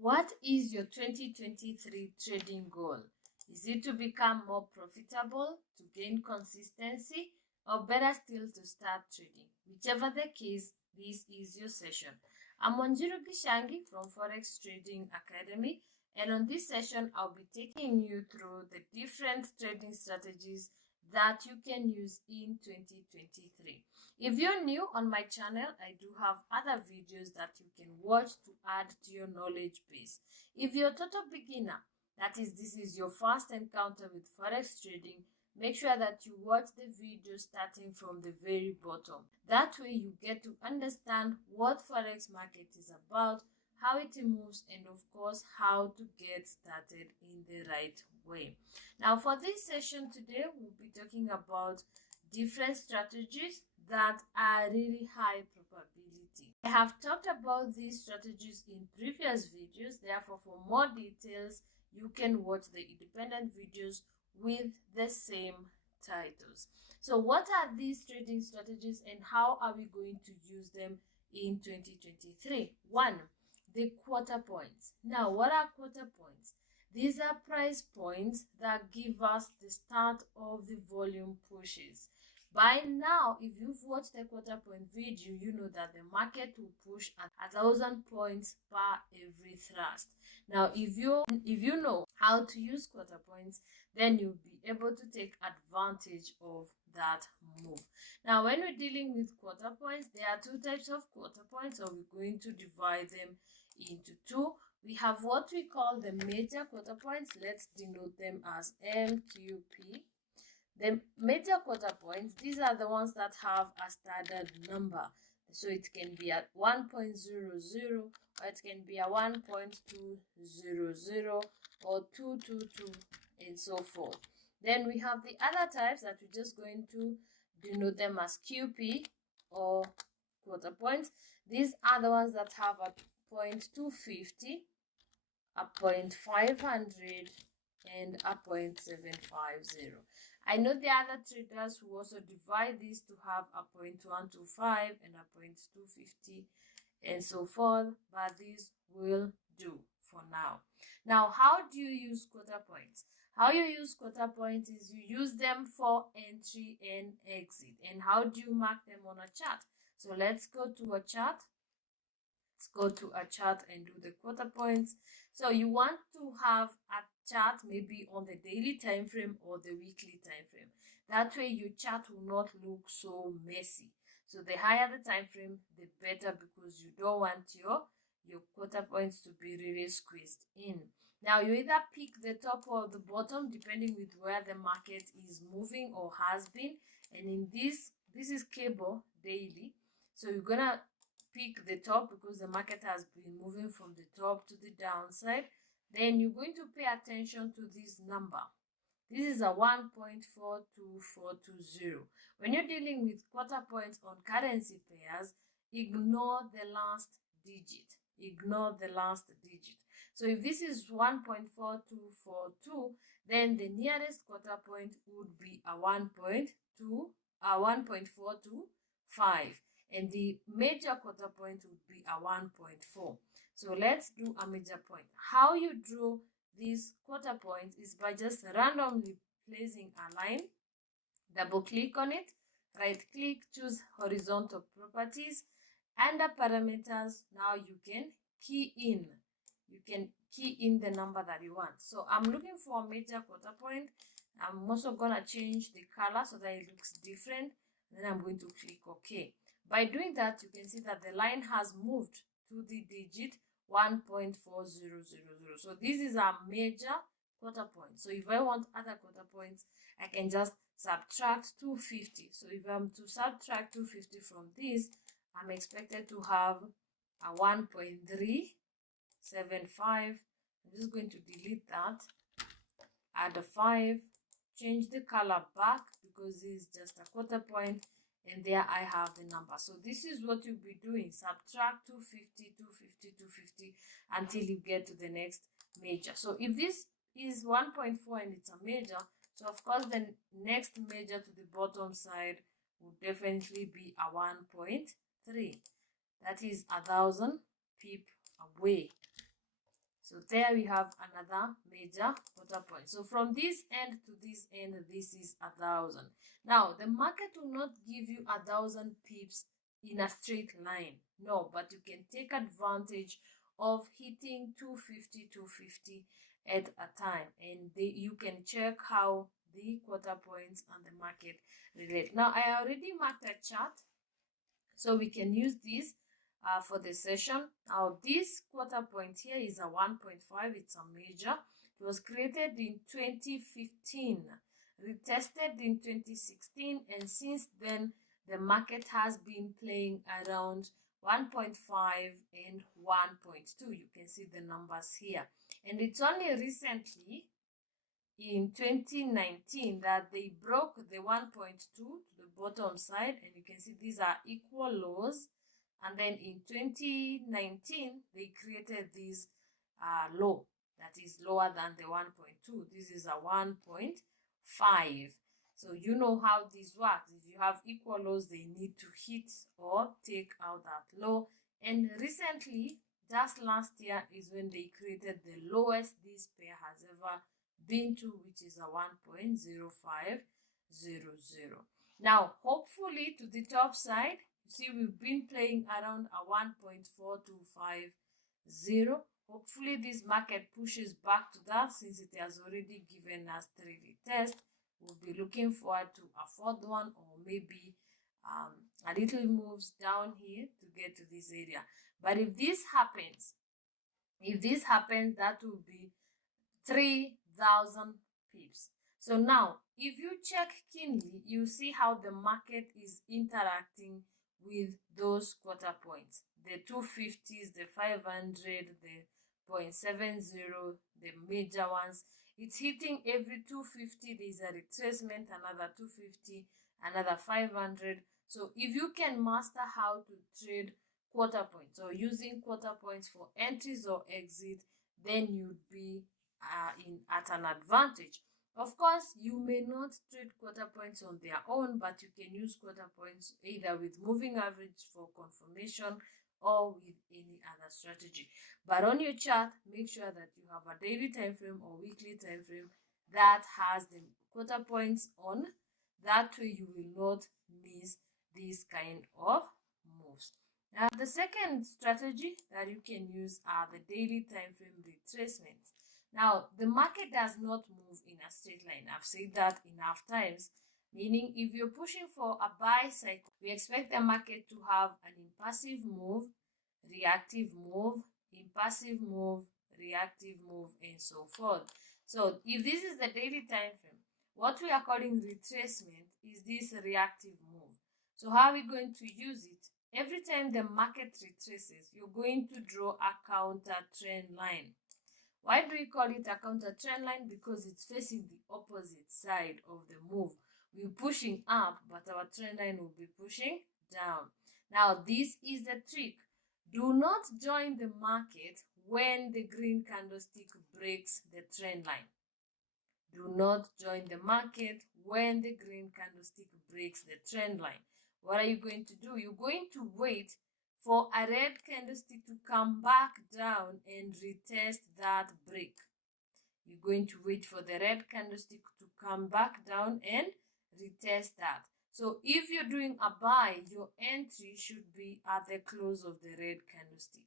What is your 2023 trading goal? Is it to become more profitable, to gain consistency, or better still to start trading? Whichever the case, this is your session. I'm Wanjiru Gishangi from Forex Trading Academy, and on this session, I'll be taking you through the different trading strategies that you can use in 2023. If you're new on my channel, I do have other videos that you can watch to add to your knowledge base. If you're a total beginner, that is, this is your first encounter with Forex trading, make sure that you watch the video starting from the very bottom. That way you get to understand what Forex market is about, how it moves, and of course how to get started in the right way. Now for this session today, we'll be talking about different strategies that are really high probability. I have talked about these strategies in previous videos, therefore for more details you can watch the independent videos with the same titles. So what are these trading strategies and how are we going to use them in 2023? 1. The quarter points. Now, what are quarter points? These are price points that give us the start of the volume pushes. By now, if you've watched the quarter point video, you know that the market will push at 1,000 points per every thrust. Now, if you know how to use quarter points, then you'll be able to take advantage of that move. Now, when we're dealing with quarter points, there are two types of quarter points, so we're going to divide them into two. We have what we call the major quarter points. Let's denote them as MQP. The major quarter points, these are the ones that have a standard number. So it can be at 1.00, or it can be at 1.200, or 222, and so forth. Then we have the other types that we're just going to denote them as QP, or quarter points. These are the ones that have a 0.250, a 0.500, and a 0.750. I know the other traders who also divide these to have a 0.125 and a 0.250 and so forth, but these will do for now. Now, how do you use quarter points? How you use quarter points is you use them for entry and exit. And how do you mark them on a chart? So let's go to a chart. Let's go to a chart and do the quarter points. So you want to have a chart maybe on the daily time frame or the weekly time frame. That way your chart will not look so messy. So the higher the time frame, the better, because you don't want your quarter points to be really squeezed in. Now you either pick the top or the bottom depending with where the market is moving or has been. And in this is cable daily. So you're gonna pick the top because the market has been moving from the top to the downside. Then you're going to pay attention to this number. This is a 1.42420. When you're dealing with quarter points on currency pairs, ignore the last digit. Ignore the last digit. So if this is 1.4242, then the nearest quarter point would be a 1.425. And the major quarter point would be a 1.4. So let's do a major point. How you draw this quarter point is by just randomly placing a line, double click on it, right click, choose horizontal properties. Under parameters, now you can key in. You can key in the number that you want. So I'm looking for a major quarter point. I'm also going to change the color so that it looks different. Then I'm going to click OK. By doing that, you can see that the line has moved to the digit 1.4000. So this is a major quarter point. So if I want other quarter points, I can just subtract 250. So if I'm to subtract 250 from this, I'm expected to have a 1.375. I'm just going to delete that, add a 5, change the color back because this is just a quarter point, and there I have the number. So this is what you'll be doing. Subtract 250, 250, 250 until you get to the next major. So if this is 1.4 and it's a major, so of course the next major to the bottom side would definitely be a 1.3. That is 1,000 pip away. So there we have another major quarter point. So from this end to this end, this is 1,000. Now the market will not give you 1,000 pips in a straight line. No, but you can take advantage of hitting 250 at a time, and you can check how the quarter points and the market relate. Now I already marked a chart, so we can use this for the session. Now this quarter point here is a 1.5. It's a major. It was created in 2015, retested in 2016, and since then the market has been playing around 1.5 and 1.2. You can see the numbers here, and it's only recently in 2019 that they broke the 1.2 to the bottom side, and you can see these are equal lows. And then in 2019 they created this low that is lower than the 1.2. This is a 1.5. So you know how this works. If you have equal lows, they need to hit or take out that low. And recently, just last year, is when they created the lowest this pair has ever been to, which is a 1.0500. Now, hopefully to the top side, you see we've been playing around a 1.4250. Hopefully this market pushes back to that, since it has already given us 3 retests. We'll be looking forward to a 4th one, or maybe a little moves down here to get to this area. But if this happens, that will be 3,000 pips. So now, if you check keenly, you see how the market is interacting with those quarter points. The 250s, the 500, the 0.70, the major ones. It's hitting every 250. There's a retracement, another 250, another 500. So if you can master how to trade quarter points, or using quarter points for entries or exit, then you'd be at an advantage. Of course, you may not trade quarter points on their own, but you can use quarter points either with moving average for confirmation or with any other strategy. But on your chart, make sure that you have a daily time frame or weekly time frame that has the quarter points on. That way you will not miss these kind of moves. Now, the second strategy that you can use are the daily time frame retracements. Now, the market does not move in a straight line. I've said that enough times, meaning if you're pushing for a buy cycle, we expect the market to have an impassive move, reactive move, impassive move, reactive move, and so forth. So if this is the daily time frame, what we are calling retracement is this reactive move. So how are we going to use it? Every time the market retraces, you're going to draw a counter trend line. Why do we call it a counter trend line? Because it's facing the opposite side of the move. We're pushing up, but our trend line will be pushing down. Now, this is the trick. Do not join the market when the green candlestick breaks the trend line. Do not join the market when the green candlestick breaks the trend line. What are you going to do? You're going to wait for a red candlestick to come back down and retest that break. You're going to wait for the red candlestick to come back down and retest that. So if you're doing a buy, your entry should be at the close of the red candlestick.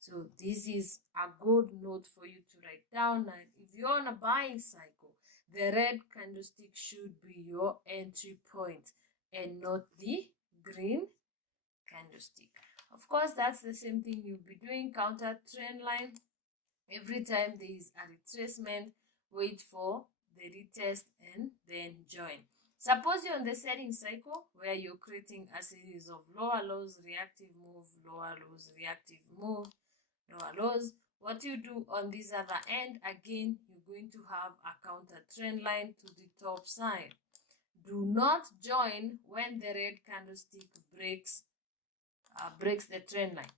So this is a good note for you to write down. And if you're on a buying cycle, the red candlestick should be your entry point and not the green candlestick. Of course, that's the same thing you'll be doing. Counter trend line. Every time there is a retracement, wait for the retest and then join. Suppose you're on the selling cycle where you're creating a series of lower lows, reactive move, lower lows, reactive move, lower lows. What you do on this other end, again, you're going to have a counter trend line to the top side. Do not join when the red candlestick breaks the trend line.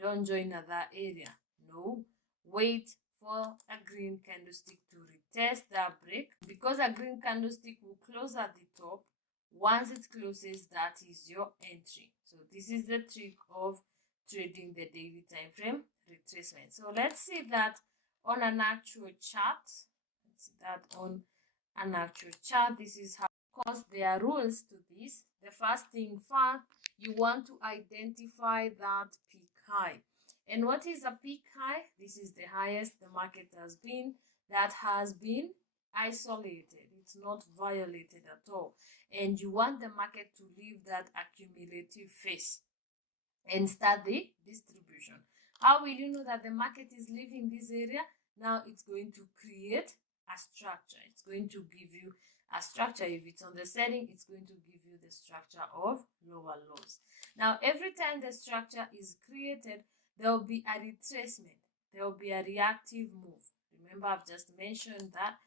Don't join at that area. No, wait for a green candlestick to retest that break, because a green candlestick will close at the top. Once it closes, that is your entry. So this is the trick of trading the daily time frame retracement. So let's see that on an actual chart. Let's see that on an actual chart. This is how, of course, there are rules to this. The first thing first, you want to identify that peak high. And what is a peak high? This is the highest the market has been, that has been isolated. It's not violated at all. And you want the market to leave that accumulative phase and start the distribution. How will you know that the market is leaving this area? Now it's going to create a structure. It's going to give you a structure. If it's on the setting, it's going to give you the structure of lower lows. Now, every time the structure is created, there will be a retracement. There will be a reactive move. Remember, I've just mentioned that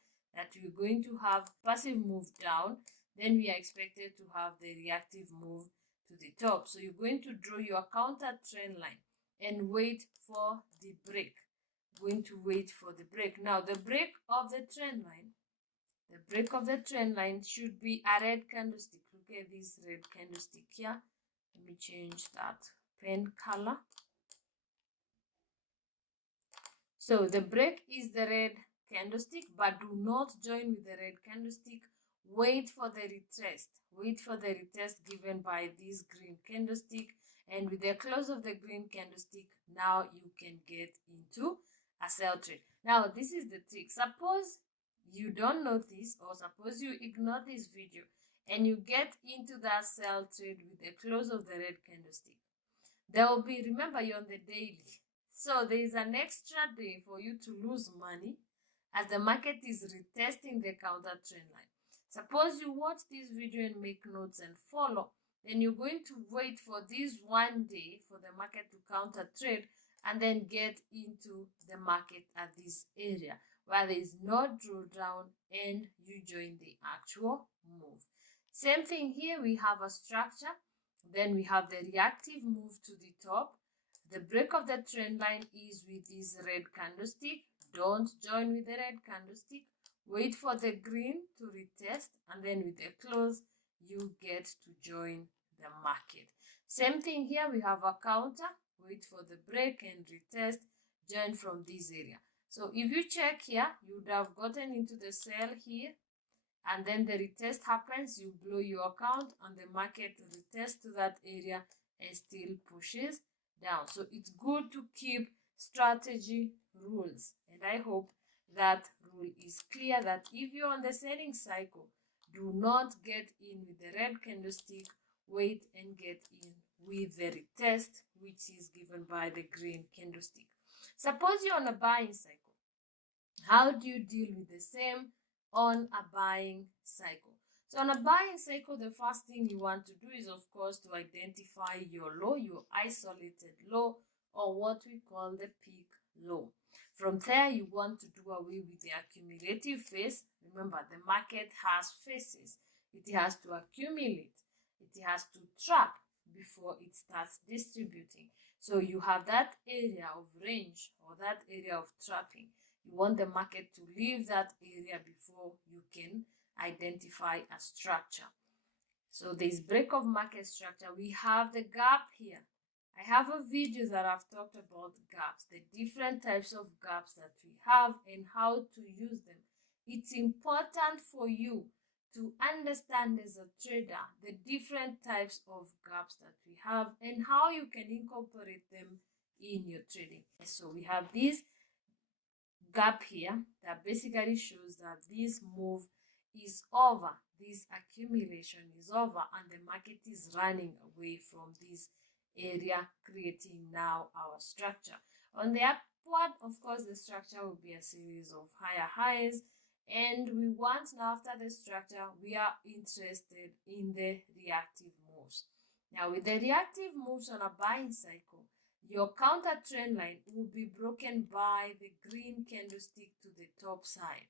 we're going to have passive move down. Then we are expected to have the reactive move to the top. So you're going to draw your counter trend line and wait for the break. Going to wait for the break. Now, the break of the trend line, should be a red candlestick. Look at this red candlestick here. Let me change that pen color. So the break is the red candlestick, but do not join with the red candlestick. Wait for the retest. Wait for the retest given by this green candlestick, and with the close of the green candlestick, now you can get into a sell trade. Now, this is the trick. Suppose you don't know this, or suppose you ignore this video and you get into that sell trade with the close of the red candlestick. There will be, remember, you're on the daily. So there is an extra day for you to lose money as the market is retesting the counter trend line. Suppose you watch this video and make notes and follow, then you're going to wait for this one day for the market to counter trade and then get into the market at this area where there is no drawdown and you join the actual move. Same thing here, we have a structure, then we have the reactive move to the top. The break of the trend line is with this red candlestick. Don't join with the red candlestick. Wait for the green to retest, and then with the close, you get to join the market. Same thing here, we have a counter. Wait for the break and retest, join from this area. So if you check here, you would have gotten into the sell here, and then the retest happens, you blow your account, and the market retests to that area and still pushes down. So it's good to keep strategy rules, and I hope that rule is clear, that if you're on the selling cycle, do not get in with the red candlestick. Wait and get in with the retest, which is given by the green candlestick. Suppose you're on a buying cycle. How do you deal with the same on a buying cycle? So on a buying cycle, the first thing you want to do is, of course, to identify your low, your isolated low, or what we call the peak low. From there, you want to do away with the accumulative phase. Remember, the market has phases. It has to accumulate. It has to trap before it starts distributing. So you have that area of range or that area of trapping. You want the market to leave that area before you can identify a structure. So this break of market structure, we have the gap here. I have a video that I've talked about gaps, the different types of gaps that we have and how to use them. It's important for you to understand as a trader the different types of gaps that we have and how you can incorporate them in your trading. So we have this gap here that basically shows that this move is over, this accumulation is over, and the market is running away from this area, creating now our structure. On the upward, of course, the structure will be a series of higher highs, and we want now, after the structure, we are interested in the reactive moves. Now with the reactive moves on a buying cycle, your counter trend line will be broken by the green candlestick to the top side.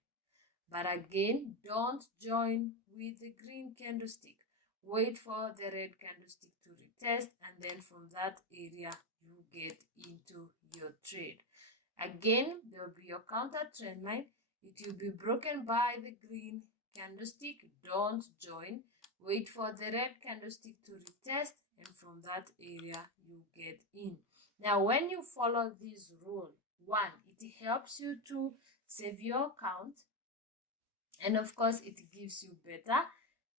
But again, don't join with the green candlestick. Wait for the red candlestick to retest, and then from that area, you get into your trade. Again, there will be your counter trend line. It will be broken by the green candlestick. Don't join. Wait for the red candlestick to retest, and from that area, you get in. Now, when you follow this rule, one, it helps you to save your account, and of course it gives you better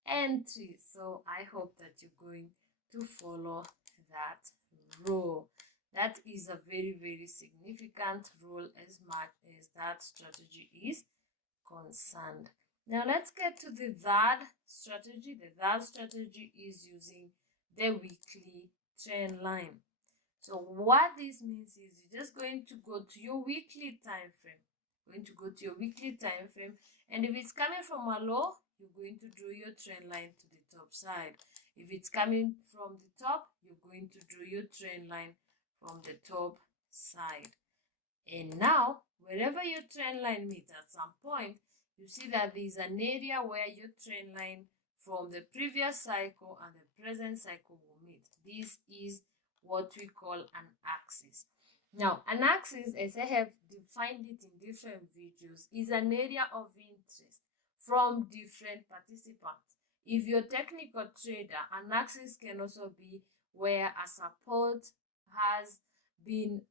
entry. So I hope that you're going to follow that rule. That is a very, very significant rule as much as that strategy is concerned. Now let's get to the third strategy. The third strategy is using the weekly trend line. So what this means is you're just going to go to your weekly time frame. And if it's coming from a low, you're going to draw your trend line to the top side. If it's coming from the top, you're going to draw your trend line from the top side. And now, wherever your trend line meets at some point, you see that there's an area where your trend line from the previous cycle and the present cycle will meet. This is what we call an axis. Now, an axis, as I have defined it in different videos, is an area of interest from different participants. If you're a technical trader, an axis can also be where a support has been,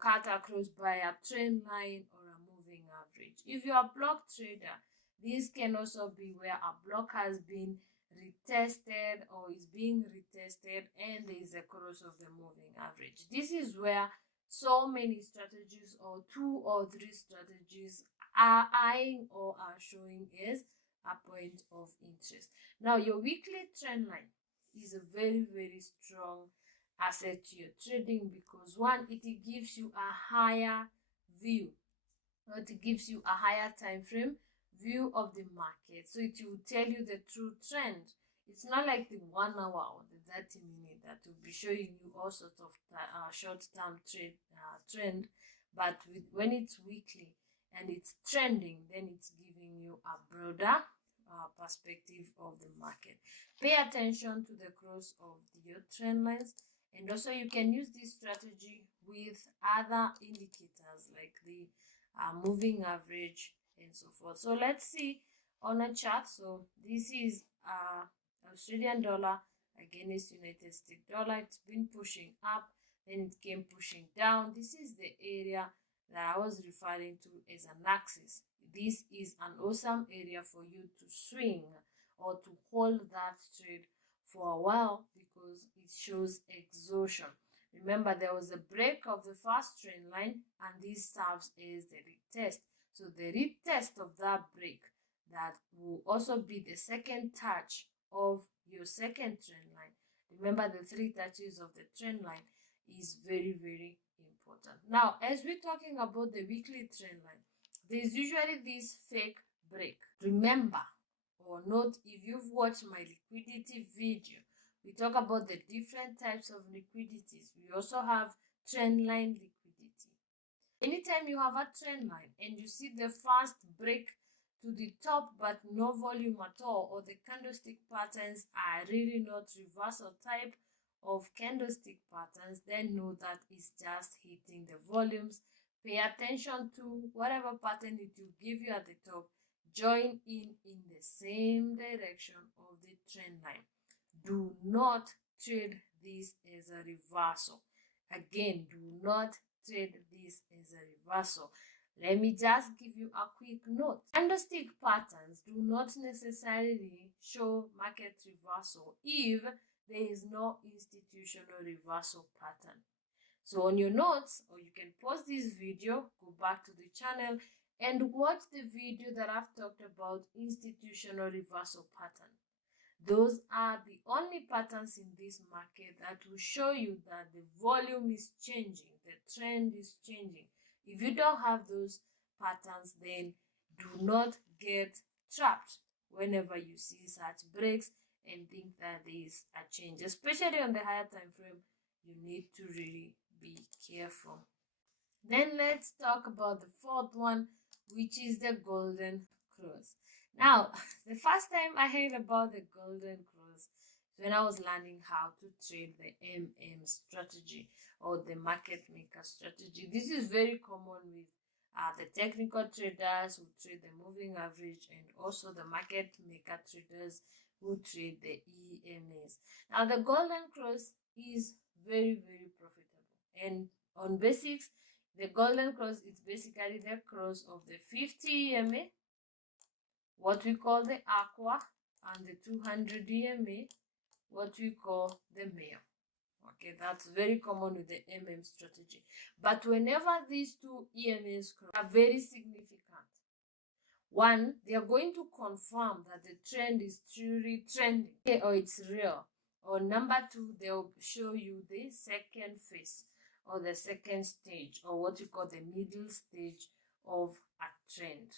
cut across by a trend line or a moving average. If you're a block trader, this can also be where a block has been retested or is being retested and there is a cross of the moving average. This is where so many strategies or 2 or 3 strategies are eyeing or are showing as a point of interest. Now, your weekly trend line is a very, very strong asset to your trading because one, it gives you a higher view, or it gives you a higher time frame view of the market. So it will tell you the true trend. It's not like the 1 hour or the 30-minute that will be showing you all sorts of short-term trend, but when it's weekly and it's trending, then it's giving you a broader perspective of the market. Pay attention to the cross of your trend lines, and also you can use this strategy with other indicators like the moving average and so forth. So let's see on a chart. So this is Australian dollar against United States dollar. It's been pushing up, then it came pushing down. This is the area that I was referring to as an axis. This is an awesome area for you to swing or to hold that trade for a while because it shows exhaustion. Remember, there was a break of the first trend line and this serves as the retest. So the retest of that break, that will also be the second touch of your second trend line. Remember, the 3 touches of the trend line is very, very important. Now, as we're talking about the weekly trend line, there's usually this fake break. Remember or note, if you've watched my liquidity video, we talk about the different types of liquidities. We also have trend line liquidity. Anytime you have a trend line and you see the first break to the top but no volume at all, or the candlestick patterns are really not reversal type of candlestick patterns, then know that it's just hitting the volumes. Pay attention to whatever pattern it will give you at the top. Join in the same direction of the trend line. Do not trade this as a reversal. Again, do not trade this as a reversal. Let me just give you a quick note. Candlestick patterns do not necessarily show market reversal if there is no institutional reversal pattern. So on your notes, or you can pause this video, go back to the channel and watch the video that I've talked about institutional reversal pattern. Those are the only patterns in this market that will show you that the volume is changing, the trend is changing. If you don't have those patterns, then do not get trapped whenever you see such breaks and think that there is a change. Especially on the higher time frame, you need to really be careful. Then let's talk about the fourth one, which is the golden cross. Now, the first time I heard about the golden cross when I was learning how to trade the strategy or the market maker strategy. This is very common with the technical traders who trade the moving average and also the market maker traders who trade the EMAs. Now, the golden cross is very, very profitable. And on basics, the golden cross is basically the cross of the 50 EMA, what we call the aqua, and the 200 EMA, what we call the male. Okay, that's very common with the strategy. But whenever these two EMAs are very significant, one, they are going to confirm that the trend is truly trending, or it's real. Or number two, they'll show you the second phase or the second stage, or what you call the middle stage of a trend.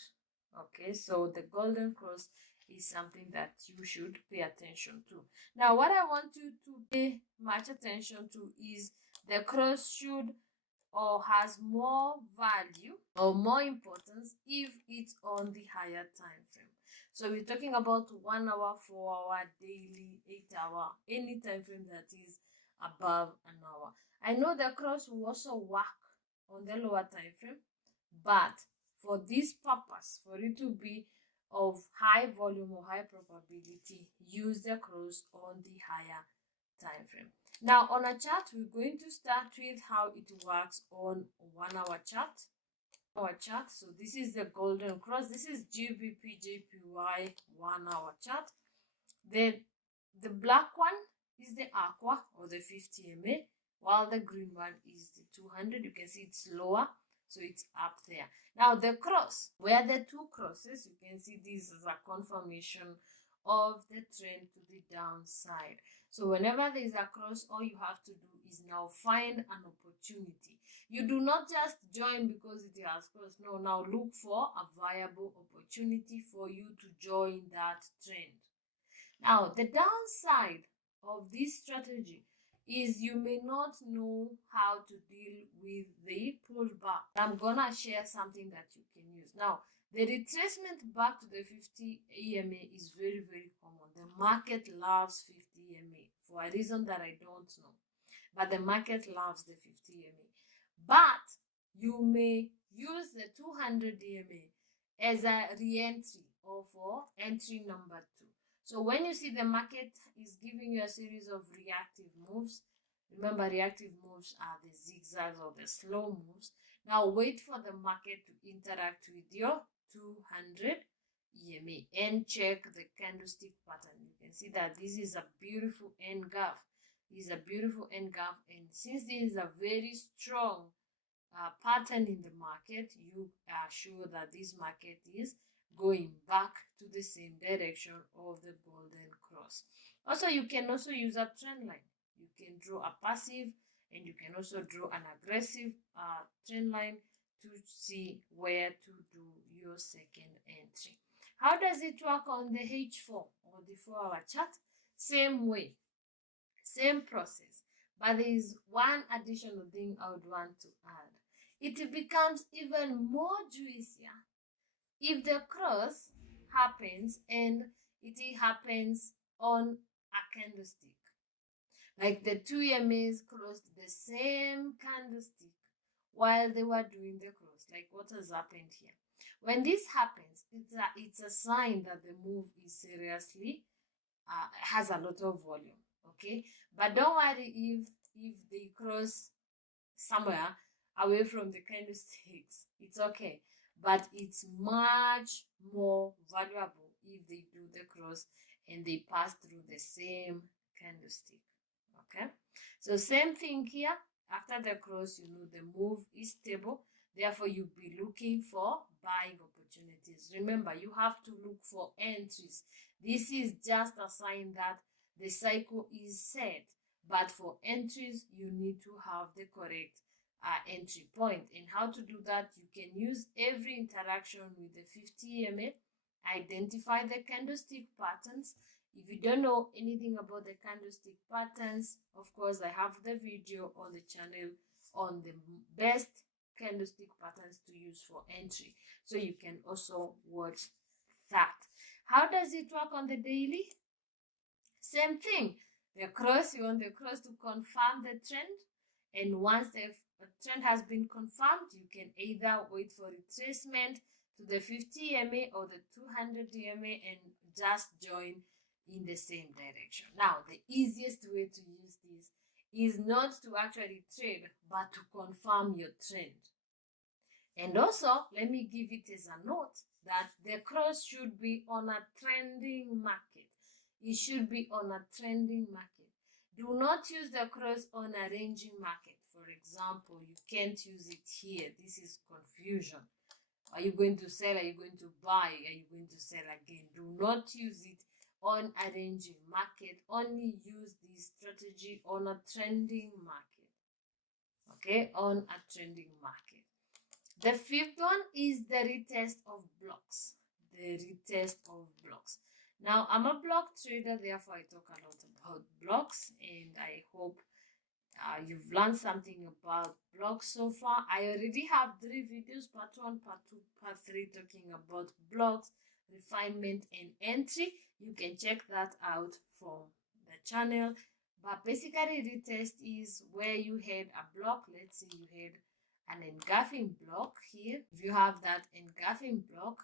Okay, so the golden cross is something that you should pay attention to. Now, what I want you to pay much attention to is the cross should or has more value or more importance if it's on the higher time frame. So we're talking about 1 hour, 4 hour, daily, 8 hour, any time frame that is above an hour. I know the cross will also work on the lower time frame, but for this purpose, for it to be of high volume or high probability, use the cross on the higher time frame. Now, on a chart, we're going to start with how it works on 1 hour chart. So this is the golden cross. This is GBP JPY 1 hour chart. Then the black one is the aqua or the 50 EMA, while the green one is the 200. You can see it's lower, so it's up there. Now the cross, where the two crosses, you can see this is a confirmation of the trend to the downside. So whenever there is a cross, all you have to do is now find an opportunity. You do not just join because it has crossed. No, now look for a viable opportunity for you to join that trend. Now, the downside of this strategy is you may not know how to deal with the pullback. I'm gonna share something that you can use. Now, the retracement back to the 50 EMA is very, very common. The market loves 50 EMA for a reason that I don't know. But the market loves the 50 EMA. But you may use the 200 EMA as a re-entry or for entry number 2. So when you see the market is giving you a series of reactive moves, remember reactive moves are the zigzags or the slow moves. Now wait for the market to interact with your 200 EMA and check the candlestick pattern. You can see that this is a beautiful end gap. This is a beautiful end gap, and since this is a very strong pattern in the market, you are sure that this market is going back to the same direction of the golden cross. Also, you can also use a trend line. You can draw a passive, and you can also draw an aggressive trend line to see where to do your second entry. How does it work on the H4 or the 4-hour chart? Same way, same process, but there is one additional thing I would want to add. It becomes even more juicier if the cross happens and it happens on a candlestick. Like the two EMAs crossed the same candlestick while they were doing the cross, like what has happened here. When this happens, it's a sign that the move is seriously, has a lot of volume, okay? But don't worry if they cross somewhere away from the candlesticks, it's okay. But it's much more valuable if they do the cross and they pass through the same candlestick, okay? So same thing here. After the cross, you know the move is stable. Therefore, you'll be looking for buying opportunities. Remember, you have to look for entries. This is just a sign that the cycle is set. But for entries, you need to have the correct entry point. And how to do that? You can use every interaction with the 50 EMA, identify the candlestick patterns. If you don't know anything about the candlestick patterns, of course, I have the video on the channel on the best candlestick patterns to use for entry. So you can also watch that. How does it work on the daily? Same thing. The cross, you want the cross to confirm the trend. And once the trend has been confirmed, you can either wait for retracement to the 50 EMA or the 200 EMA and just join in the same direction. Now, the easiest way to use this is not to actually trade, but to confirm your trend. And also, let me give it as a note that the cross should be on a trending market. It should be on a trending market. Do not use the cross on a ranging market. For example, you can't use it here. This is confusion. Are you going to sell? Are you going to buy? Are you going to sell again? Do not use it on a ranging market. Only use this strategy on a trending market. Okay, on a trending market. The fifth one is the retest of blocks. The retest of blocks. Now, I'm a block trader, therefore I talk a lot about blocks, and I hope you've learned something about blocks so far. I already have 3 videos, part 1, part 2, part 3, talking about blocks, refinement, and entry. You can check that out from the channel. But basically, retest is where you had a block. Let's say you had an engulfing block here. If you have that engulfing block,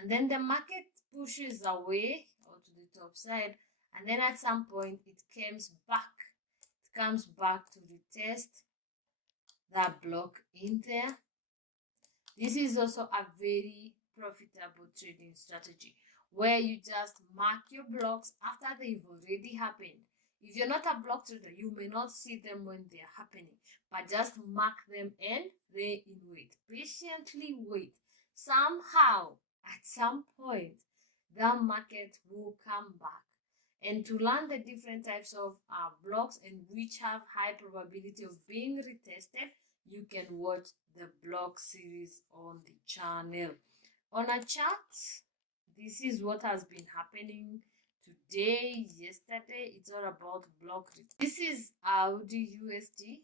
and then the market pushes away or to the top side, and then at some point it comes back to retest that block in there. This is also a very profitable trading strategy where you just mark your blocks after they've already happened. If you're not a block trader, you may not see them when they're happening, but just mark them and lay in wait. Patiently wait. Somehow, at some point, the market will come back. And to learn the different types of blocks and which have high probability of being retested, you can watch the block series on the channel. On a chart, this is what has been happening today, yesterday. It's all about block. This is Audi USD.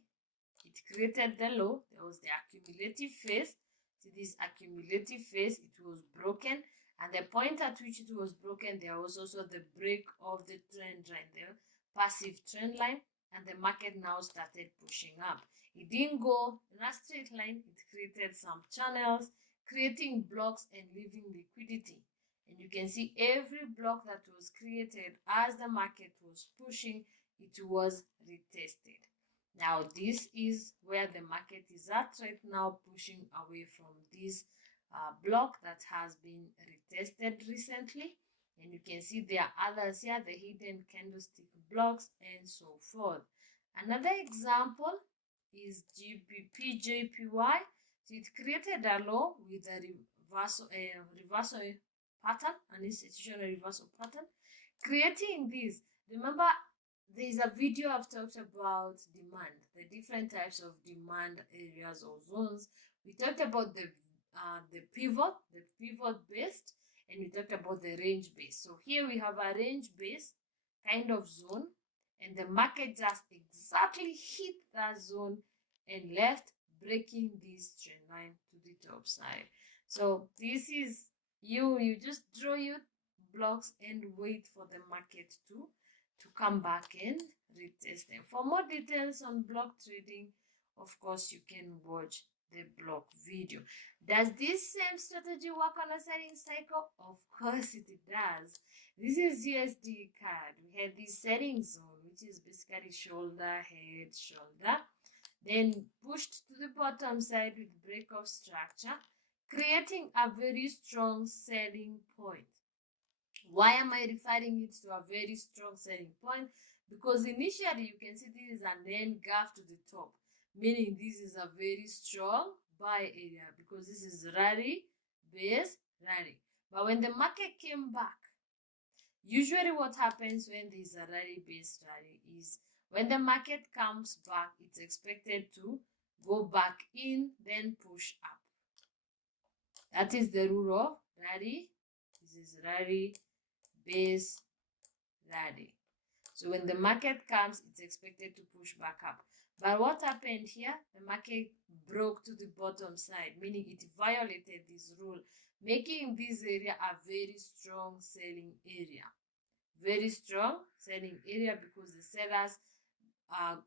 It created the low. There was the accumulative phase. See this accumulative phase, it was broken. And the point at which it was broken, there was also the break of the trend line, the passive trend line, and the market now started pushing up. It didn't go in a straight line. It created some channels, creating blocks and leaving liquidity. And you can see every block that was created as the market was pushing, it was retested. Now, this is where the market is at right now, pushing away from this block that has been retested recently. And you can see there are others here, the hidden candlestick blocks and so forth. Another example is PJPY. So it created a low with a reversal pattern, an institutional reversal pattern. Creating this, remember, there is a video I've talked about demand, the different types of demand areas or zones. We talked about the pivot based, and we talked about the range based. So here we have a range based kind of zone, and the market just exactly hit that zone and left, breaking this trend line to the top side. So this is you just draw your blocks and wait for the market to come back and retest them. For more details on block trading, of course, you can watch the block video. Does this same strategy work on a selling cycle? Of course it does. This is USD card. We have this selling zone, which is basically shoulder, head, shoulder, then pushed to the bottom side with break of structure, creating a very strong selling point. Why am I referring it to a very strong selling point? Because initially you can see this is an engulf to the top, meaning this is a very strong buy area because this is rally, base, rally. But when the market came back, usually what happens when there is a rally, base, rally is when the market comes back, it's expected to go back in, then push up. That is the rule of rally. This is rally, base, rally. So when the market comes, it's expected to push back up. But what happened here? The market broke to the bottom side, meaning it violated this rule, making this area a very strong selling area. Very strong selling area because the sellers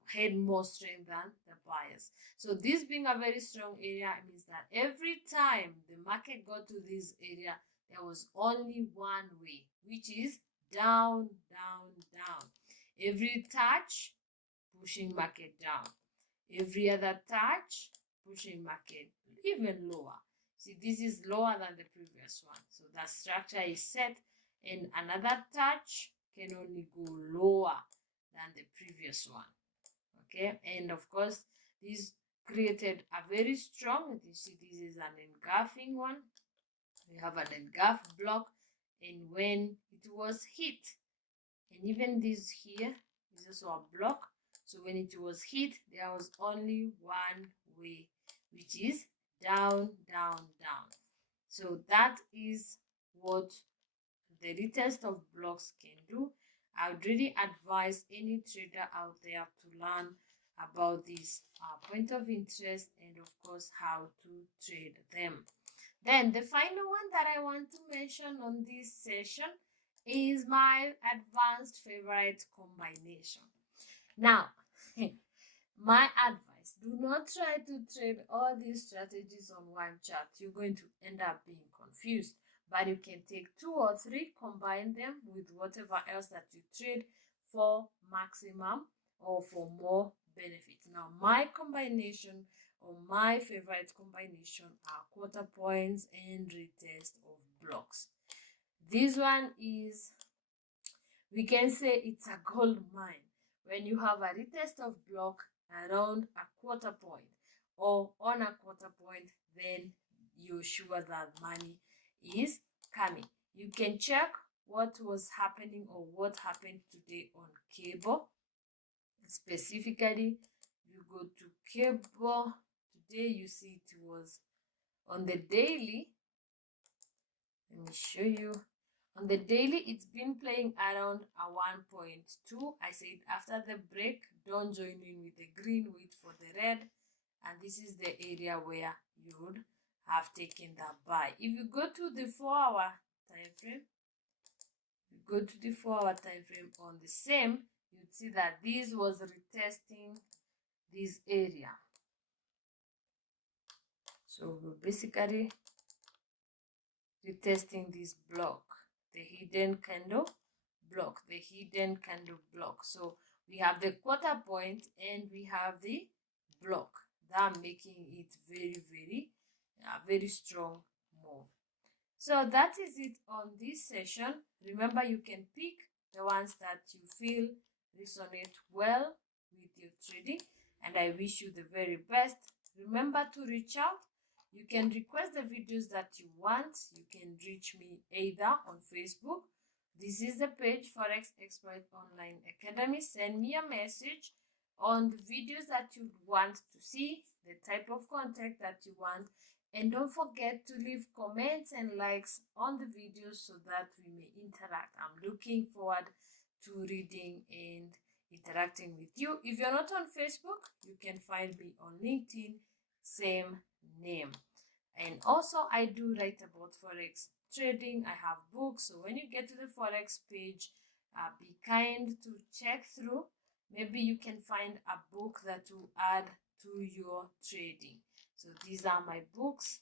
had more strength than the buyers. So this being a very strong area means that every time the market got to this area, there was only one way, which is down, down, down. Every touch pushing market down. Every other touch, pushing market even lower. See, this is lower than the previous one. So that structure is set, and another touch can only go lower than the previous one. Okay, and of course, this created a very strong, you see, this is an engulfing one. We have an engulf block, and when it was hit, and even this here is also a block. So when it was hit, there was only one way, which is down, down, down. So that is what the retest of blocks can do. I would really advise any trader out there to learn about this point of interest and of course how to trade them. Then the final one that I want to mention on this session is my advanced favorite combination. Now, my advice, do not try to trade all these strategies on one chart. You're going to end up being confused. But you can take 2 or 3, combine them with whatever else that you trade for maximum or for more benefits. Now, my combination or my favorite combination are quarter points and retest of blocks. This one is, we can say it's a gold mine. When you have a retest of block around a quarter point or on a quarter point, then you're sure that money is coming. You can check what was happening or what happened today on cable. Specifically, you go to cable today, you see it was on the daily. Let me show you. On the daily, it's been playing around a 1.2. I said after the break, don't join in with the green, wait for the red. And this is the area where you would have taken that buy. If you go to the 4-hour time frame, on the same, you'd see that this was retesting this area. So we're basically retesting this block, the hidden candle block, So we have the quarter point and we have the block. That making it very strong move. So that is it on this session. Remember, you can pick the ones that you feel resonate well with your trading, and I wish you the very best. Remember to reach out. You can request the videos that you want. You can reach me either on Facebook. This is the page Forex Expert Online Academy. Send me a message on the videos that you want to see, the type of content that you want, and don't forget to leave comments and likes on the videos so that we may interact. I'm looking forward to reading and interacting with you. If you're not on Facebook, you can find me on LinkedIn, same name. And also, I do write about Forex trading. I have books, so when you get to the Forex page, be kind to check through. Maybe you can find a book that will add to your trading. So these are my books.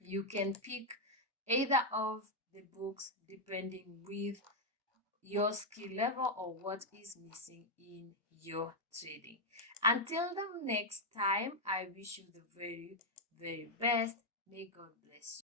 You can pick either of the books depending with your skill level or what is missing in your trading. Until the next time, I wish you the very best. May God bless you.